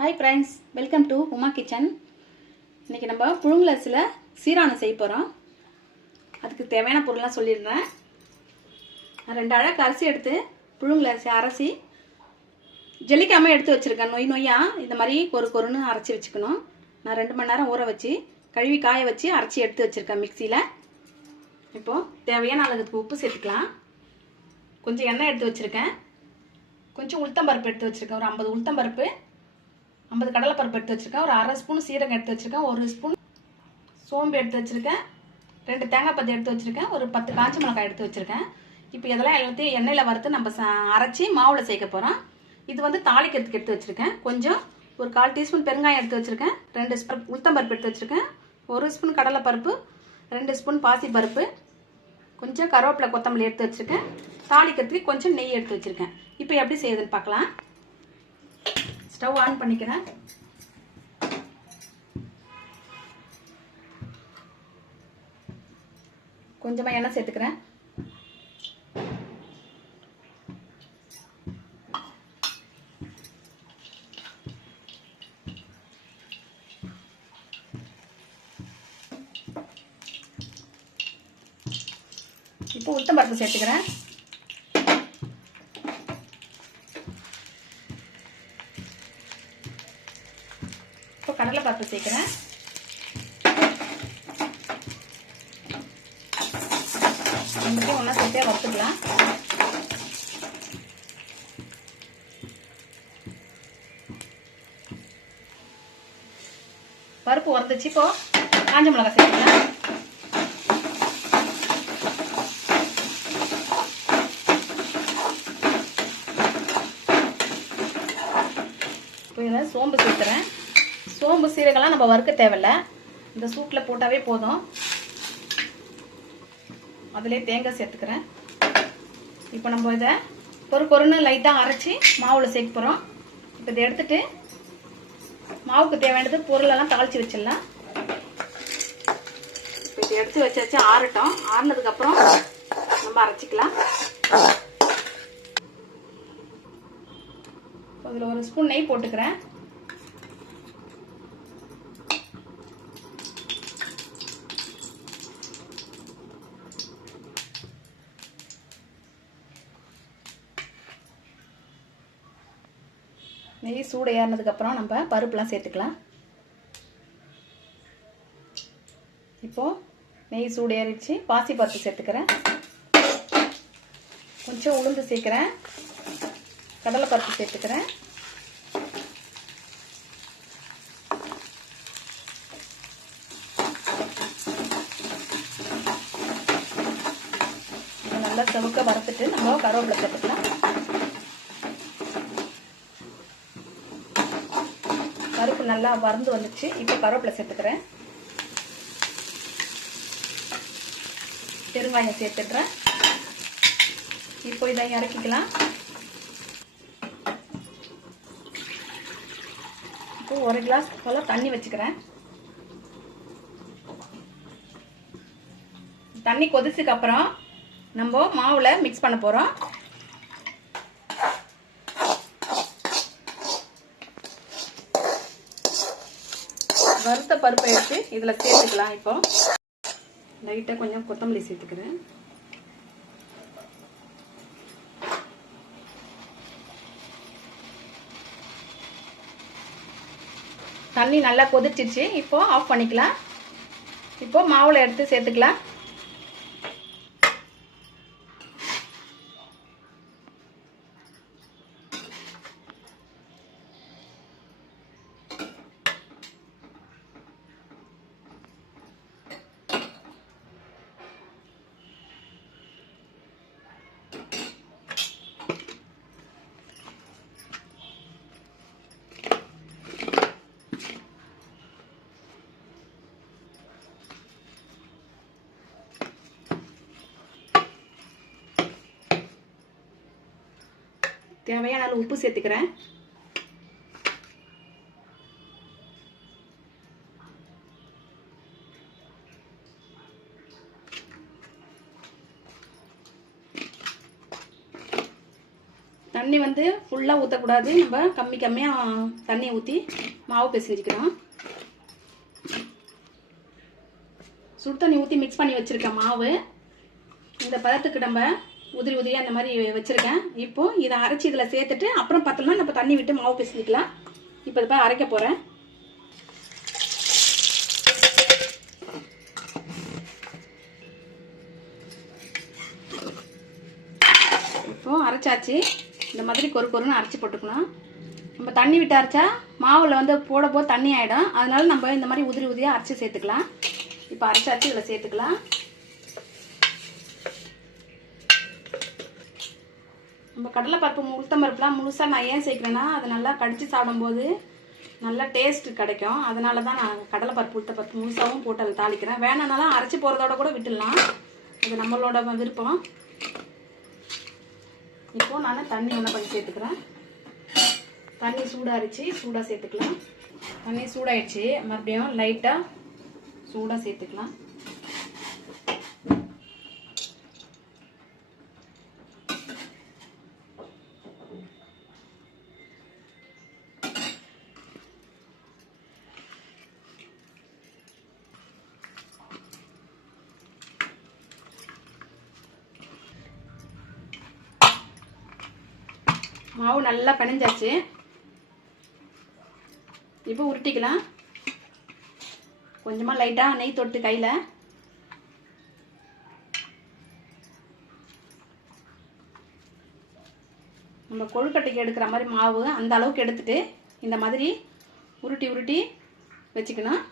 Hi friends, welcome to Uma Kitchen. இன்னைக்கு நம்ம புழுங்கல் அரிசில சீரானம் செய்ய போறோம். அதுக்கு தேவையான பொருள்லாம் சொல்லிடுறேன். நான் 2 அழகு அரிசி எடுத்து புழுங்கல் அரிசி அரைச்சி ஜெல்லிக்காம எடுத்து வச்சிருக்கேன். நொய்யா இந்த மாதிரி கொருன்னு அரைச்சி வச்சுக்கணும். நான் 2 மணி நேரம் ஊற வச்சு கழுவி காய வச்சு அரைச்சி எடுத்து வச்சிருக்கேன் மிக்ஸில. இப்போ தேவையான அளவுக்கு உப்பு சேர்த்துக்கலாம். கொஞ்சம் எண்ணெய் எடுத்து வச்சிருக்கேன். கொஞ்சம் உளுத்தம் பருப்பு எடுத்து வச்சிருக்கேன். ஒரு 50 உளுத்தம் பருப்பு, 50 கடலை பருப்பு எடுத்து வச்சிருக்கேன். ஒரு அரை ஸ்பூன் சீரகம் எடுத்து வச்சிருக்கேன். 1 ஸ்பூன் சோம்பு எடுத்து வச்சிருக்கேன். 2 தேங்காய் பத்து எடுத்து வச்சிருக்கேன். ஒரு 10 காஞ்ச மிளகாய் எடுத்து வச்சிருக்கேன். இப்போ இதெல்லாம் எல்லாத்தையும் எண்ணெயில் வறுத்து நம்ம அரைச்சி மாவில் சேர்க்க போகிறோம். இது வந்து தாளிக்கிறதுக்கு எடுத்து வச்சிருக்கேன். கொஞ்சம் ஒரு 1/4 டீஸ்பூன் பெருங்காயம் எடுத்து வச்சிருக்கேன். 2 ஸ்பூன் உளுத்தம் பருப்பு எடுத்து வச்சிருக்கேன். 1 ஸ்பூன் கடலை பருப்பு, 2 ஸ்பூன் பாசி பருப்பு, கொஞ்சம் கருவேப்பிலை கொத்தமல்லி எடுத்து வச்சிருக்கேன். தாளிக்கிறதுக்கு கொஞ்சம் நெய் எடுத்து வச்சிருக்கேன். இப்போ எப்படி செய்யுதுன்னு பார்க்கலாம். ஸ்டவ் ஆன் பண்ணிக்கிறேன். கொஞ்சமா எண்ணெய் சேர்த்துக்கிறேன். இப்போ உளுத்தம் பருப்பு சேர்த்துக்கிறேன். இப்போ கடலை பருப்பு சேர்க்கிறேன். ரெண்டுத்தையும் ஒன்றா சேர்த்தே வறுத்துக்கலாம். பருப்பு வறுத்துச்சு. இப்போ காஞ்ச மிளகாய் சேர்த்துக்கலாம். இப்போ இதில் சோம்பு சேர்த்துறேன். சோம்பு சீரகம்லாம் நம்ம வறுக்க தேவையில்லை, இந்த சூட்டில் போட்டாவே போதும். அதிலே தேங்காய் சேர்த்துக்கிறேன். இப்போ நம்ம இதை கொருன்னு லைட்டாக அரைச்சி மாவில் சேர்க்க போகிறோம். இப்போ இதை எடுத்துட்டு மாவுக்கு தேவையானது பொருளெல்லாம் தாளித்து வச்சிடலாம். இப்போ இதை எடுத்து வச்சாச்சு, ஆறட்டும். ஆறினதுக்கப்புறம் நம்ம அரைச்சிக்கலாம். அதில் 1 ஸ்பூன் நெய் போட்டுக்கிறேன். நெய் சூடு ஏறினதுக்கப்புறம் நம்ம பருப்புலாம் சேர்த்துக்கலாம். இப்போது நெய் சூடு ஏறிடுச்சு. பாசி பருப்பு சேர்த்துக்கிறேன். கொஞ்சம் உளுந்து சேர்க்குறேன். கடலை பருப்பு சேர்த்துக்கிறேன். நல்லா செவக்க வறுத்துட்டு நம்ம கருவேப்பிலை சேர்த்துக்கலாம். பருப்பு நல்லா வறுந்து வந்துச்சு. இப்போ கருவேப்பிலை சேர்த்துக்கிறேன். பெருங்காயம் சேர்த்துடுறேன். இப்போ இதை இறக்கிக்கலாம். இப்போ 1 கிளாஸ் போல தண்ணி வச்சுக்கிறேன். தண்ணி கொதிச்சதுக்கு அப்புறம் நம்ம மாவுல மிக்ஸ் பண்ண போறோம். வறுத்த பருப்பை எடுத்து இதுல சேர்த்துக்கலாம். இப்போ லைட்டா கொஞ்சம் கொத்தமல்லி சேர்த்துக்கிறேன். தண்ணி நல்லா கொதிச்சிருச்சு. இப்போ ஆஃப் பண்ணிக்கலாம். இப்போ மாவுல எடுத்து சேர்த்துக்கலாம். தேவையான அளவு உப்பு சேர்த்துக்கிறேன். தண்ணி வந்து ஃபுல்லாக ஊற்றக்கூடாது, நம்ம கம்மியாக தண்ணியை ஊற்றி மாவு பிசைஞ்சிக்கலாம். சுடு தண்ணி ஊற்றி மிக்ஸ் பண்ணி வச்சுருக்கேன் மாவு. இந்த பதத்துக்கு நம்ம உதிரி உதிரியாக அந்த மாதிரி வச்சுருக்கேன். இப்போது இதை அரைச்சி இதில் சேர்த்துட்டு அப்புறம் பார்த்தோம்னா நம்ம தண்ணி விட்டு மாவு பிசைஞ்சிக்கலாம். இப்போ இதை போய் அரைக்க போகிறேன். இப்போது அரைச்சாச்சு. இந்த மாதிரி கொருன்னு அரைச்சி போட்டுக்கலாம். நம்ம தண்ணி விட்டு அரைச்சா மாவில் வந்து போடும்போது தண்ணி ஆகிடும். அதனால நம்ம இந்த மாதிரி உதிரி உதிரியாக அரைச்சி சேர்த்துக்கலாம். இப்போ அரைச்சாச்சு, இதில் சேர்த்துக்கலாம். நம்ம கடலைப்பருப்பு உளுத்தம்பருப்புலாம் முழுசாக நான் ஏன் சேர்க்குறேன்னா அது நல்லா கடித்து சாப்பிடும்போது நல்லா டேஸ்ட்டு கிடைக்கும். அதனால தான் நான் கடலைப்பருப்பு உளுத்தப்பருப்பு முழுசாகவும் போட்டு அதை தாளிக்கிறேன். வேணும்னாலும் அரைச்சி போகிறதோட கூட விட்டுடலாம், அது நம்மளோட விருப்பம். இப்போது நான் தண்ணி ஒன்று கொஞ்சம் சேர்த்துக்கிறேன். தண்ணி சூடாகிடுச்சு, சூடாக சேர்த்துக்கலாம். தண்ணி சூடாகிடுச்சு, மறுபடியும் லைட்டாக சூடாக சேர்த்துக்கலாம். மாவு நல்லா பிணைஞ்சாச்சு. இப்போ உருட்டிக்கலாம். கொஞ்சமாக லைட்டாக நெய் தொட்டு கையில் நம்ம கொழுக்கட்டைக்கு எடுக்கிற மாதிரி மாவு அந்த அளவுக்கு எடுத்துட்டு இந்த மாதிரி உருட்டி உருட்டி வச்சுக்கணும்.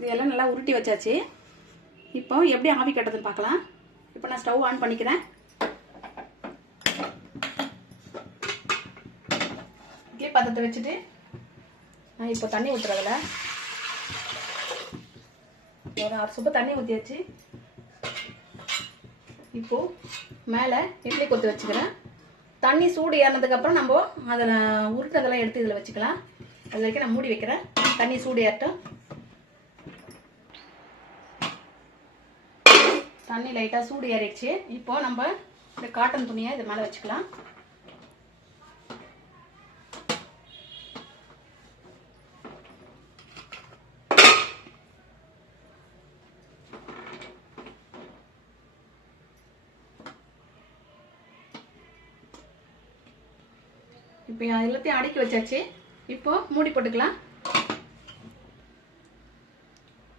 இதெல்லாம் நல்லா உருட்டி வச்சாச்சு. இப்போ எப்படி ஆவி கட்டுறதுன்னு பார்க்கலாம். இப்போ நான் ஸ்டவ் ஆன் பண்ணிக்கிறேன். இட்லி பாத்திரத்தை வச்சுட்டு நான் இப்போ தண்ணி ஊற்றுறதில்ல ஒரு 6 சொம்பு தண்ணி ஊற்றியாச்சு. இப்போது மேலே இட்லி கொத்து வச்சுக்கிறேன். தண்ணி சூடு ஏறினதுக்கப்புறம் நம்ம அதில் உருட்டதெல்லாம் எடுத்து இதில் வச்சுக்கலாம். அது வரைக்கும் நான் மூடி வைக்கிறேன். தண்ணி சூடு ஏறட்டும். தண்ணி லைட்டாக சூடு ஏறிடுச்சு. இப்போ நம்ம இந்த காட்டன் துணியை இது மேலே வச்சுக்கலாம். இப்போ எல்லாத்தையும் அடுக்கி வச்சாச்சு. இப்போ மூடி போட்டுக்கலாம்.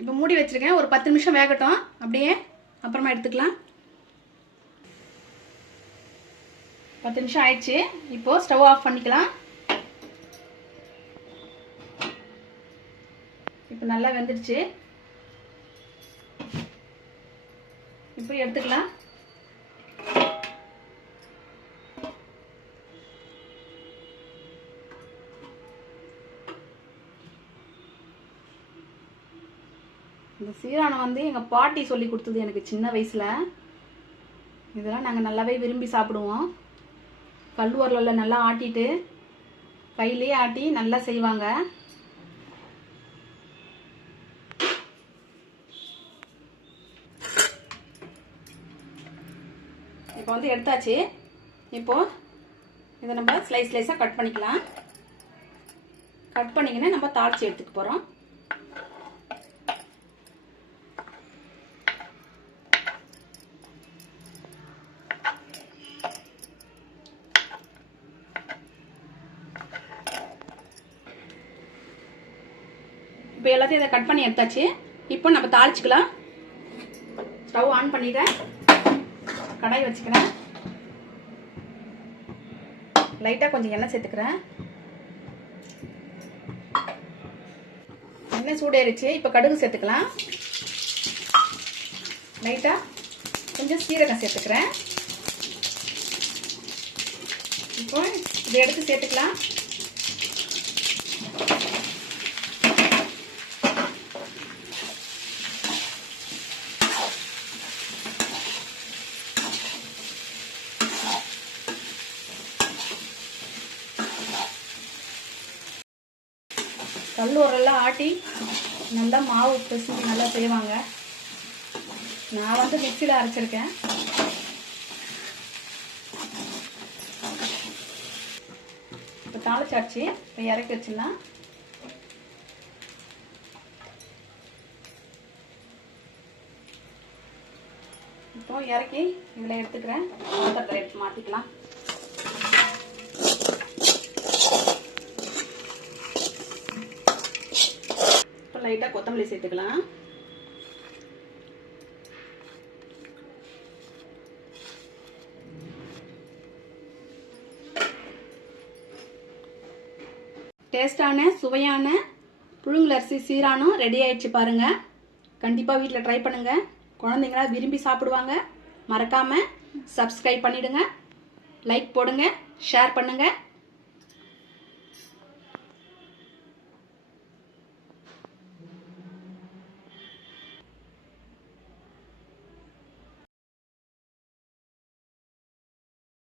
இப்போ மூடி வச்சிருக்கேன். ஒரு 10 நிமிஷம் வேகட்டும். அப்படியே அப்புறமா எடுத்துக்கலாம். 10 நிமிஷம் ஆயிடுச்சு. இப்போ ஸ்டவ் ஆஃப் பண்ணிக்கலாம். இப்போ நல்லா வெந்துடுச்சு. இப்போ எடுத்துக்கலாம். இந்த சீரானம் வந்து எங்கள் பாட்டி சொல்லி கொடுத்தது எனக்கு சின்ன வயசில். இதெல்லாம் நாங்கள் நல்லாவே விரும்பி சாப்பிடுவோம். கல்லுவரில் நல்லா ஆட்டிட்டு கையிலே ஆட்டி நல்லா செய்வாங்க. இப்போ வந்து எடுத்தாச்சு. இப்போது இதை நம்ம ஸ்லைஸாக கட் பண்ணிக்கலாம். கட் பண்ணிங்கன்னா நம்ம தாளித்து எடுத்துக்க போகிறோம். இப்போ எல்லாத்தையும் இதை கட் பண்ணி எடுத்தாச்சு. இப்போ நம்ம தாளிச்சுக்கலாம். ஸ்டவ் ஆன் பண்ணிட்டேன். கடாய் வச்சுக்கிறேன். லைட்டாக கொஞ்சம் எண்ணெய் சேர்த்துக்கிறேன். எண்ணெய் சூடேறிச்சு. இப்போ கடுகு சேர்த்துக்கலாம். லைட்டாக கொஞ்சம் சீரகம் சேர்த்துக்கிறேன். இப்போ இதை எடுத்து சேர்த்துக்கலாம். கல் உரல்லாம் ஆட்டி நல்லா மாவு பிசைஞ்சு நல்லா செய்வாங்க. நான் வந்து மிக்சியில் அரைச்சிருக்கேன். இப்போ தாளிச்சாச்சு. இப்போ இறக்கி வச்சிடலாம். இப்போ இறக்கி இதில் எடுத்துக்கிறேன். பாத்திரத்தில் எடுத்து மாற்றிக்கலாம். இப்போ லைட்டாக கொத்தமல்லி சேர்த்துக்கலாம். டேஸ்டான சுவையான புழுங்கல் அரிசி சீரானம் ரெடி ஆயிடுச்சு பாருங்கள். கண்டிப்பாக வீட்டில் ட்ரை பண்ணுங்கள். குழந்தைங்களா விரும்பி சாப்பிடுவாங்க. மறக்காமல் சப்ஸ்கிரைப் பண்ணிவிடுங்க, லைக் போடுங்க, ஷேர் பண்ணுங்கள்.